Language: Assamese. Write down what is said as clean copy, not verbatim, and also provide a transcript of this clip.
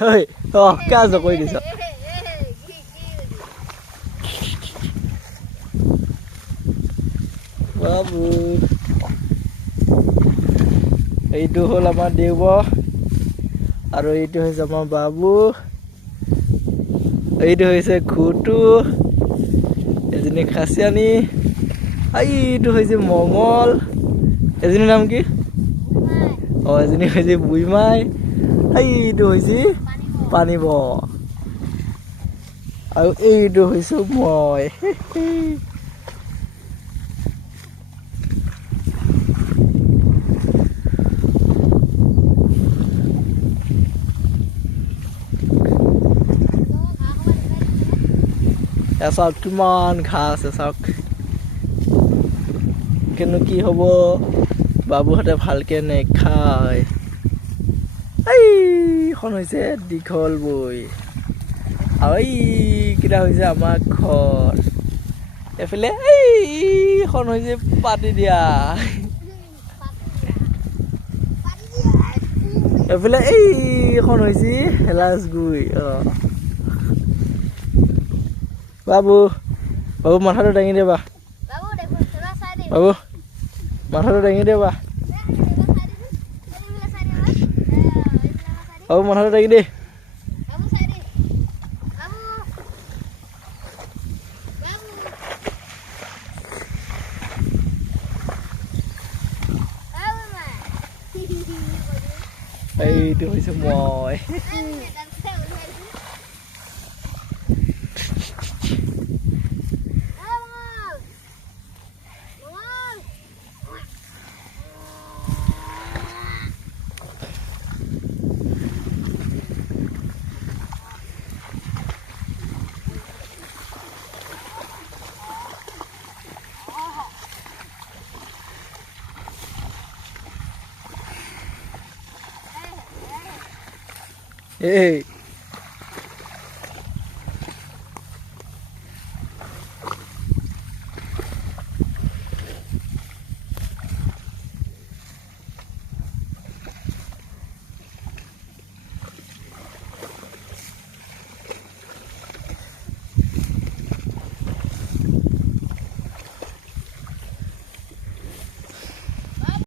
Ơi, cá rồi quay đi sao? Babu. এইটো হ'ল আমাৰ দেৱ আৰু এইটো হৈছে আমাৰ বাবু এইটো হৈছে খুটু এজনী খাচিয়ানী এইটো হৈছে মঙল এজনীৰ নাম কি এজনী হৈছে বুইমাই এইটো হৈছে পানীব আৰু এইটো হৈছে মই চাওক কিমান ঘাঁহ আছে চাওক কিন্তু কি হ'ব বাবুহঁতে ভালকে নেখায় এইখন হৈছে দীঘল বৈ আৰু এইকেইটা হৈছে আমাৰ ঘৰ এইফালে এইখন হৈছে পাতি দিয়া এইফালে এইখন হৈছে হেলাচগুৰি বাবু বাবু মাথাটো দাঙি দেবা বাবু মাথাটো দাঙি দেবা বাবু মাথাটো দাঙি দে এইটো হৈছে মই Hey